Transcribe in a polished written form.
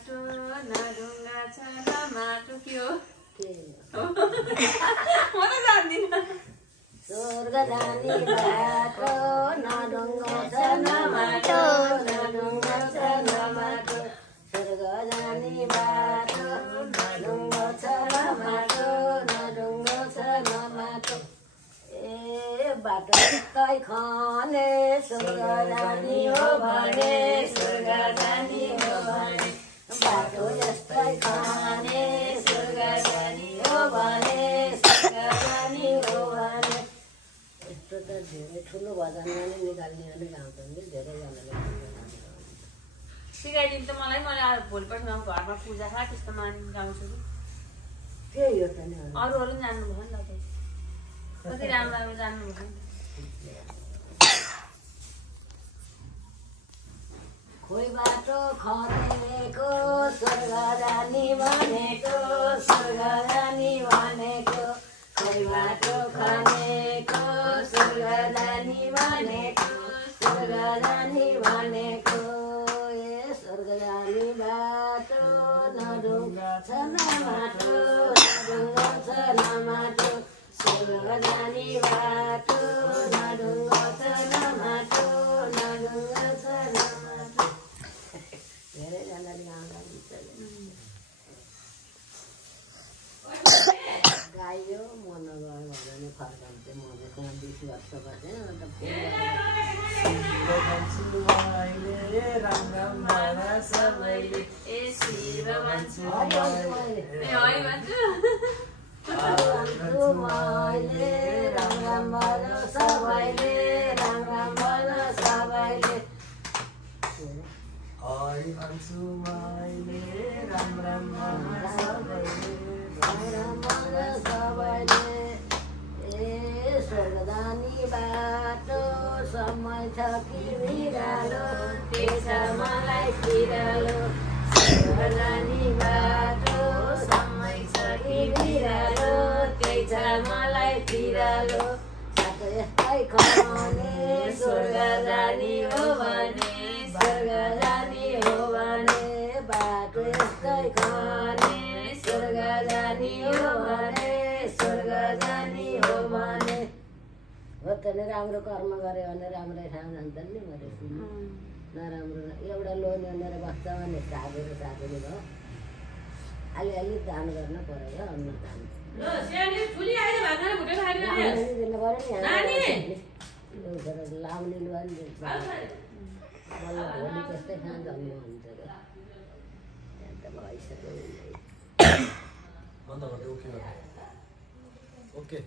बाटो न ढुङ्गा छ न माटो के हो म त जान्दिनँ स्वर्ग जाने बाटो न ढुङ्गा छ न माटो न ढुङ्गा छ न माटो स्वर्ग जाने बाटो न ढुङ्गा छ न माटो न ढुङ्गा छ न माटो ए बाटो जस्तै खने स्वर्ग जाने हो भने स्वर्ग जाने हो भने बाटो जस्तै खने स्वर्ग जाने हो भने स्वर्ग जाने हो भने यस्तो त धेरै ठुलो भजनमा नै निकाल्ने नै गाउँछन् कि धेरैजनाले सिकाइदिनु त मलाई भोलिपल्ट घरमा पूजा छ त्यस्तोमा गाउँछु त्यही हो त नि अरू पनि जान्नुभयो नि तपाईँ कति राम्रो राम्रो जान्नुभयो नि खोइ बाटो खनेको स्वर्ग जाने भनेको स्वर्ग जाने भनेको खोइ बाटो खनेको स्वर्ग जाने भनेको स्वर्ग जाने भनेको ए स्वर्ग जाने बाटो न ढुङ्गा छ न माटो न ढुङ्गा छ न माटो स्वर्ग जाने बाटो न ढुङ्गा छ न माटो न ढुङ्गा छ न माटो धेरैजनाले गाउँदा हुन्छ गाइयो मन गयो भने फर्काउँथ्यो म चाहिँ 20 वर्ष बसेँ अन्त मैले राम राम भन सबैले राम राम भन सबैले हरि भन्छु मैले राम राम भन सबैले राम राम भन सबैले ए स्वर्ग जाने बाटो समय छ कि बिरालो त्यही छ मलाई पिरालो स्वर्ग जाने बाटो समय छ कि बिरालो त्यही छ मलाई पिरालो बाटो यस्तै खने स्वर्ग जाने हो भने स्वर्ग जाने हो भने बाटो यस्तै खने स्वर्ग जाने हो भने स्वर्ग जाने हो भने हो त नि राम्रो कर्म गऱ्यो भने राम्रै ठाउँ जान्छन् नि भनेपछि नराम्रो एउटा लोन भनेर बस्छ भने साधुले भयो अलिअलि दान गर्न पर्यो अन्नदान दिनु पर्यो नि लाउने लुगा नि बल्ल भोलि त्यस्तै खान जन्म हुन्छ त भइसक्यो बन्द गरिदियो ओके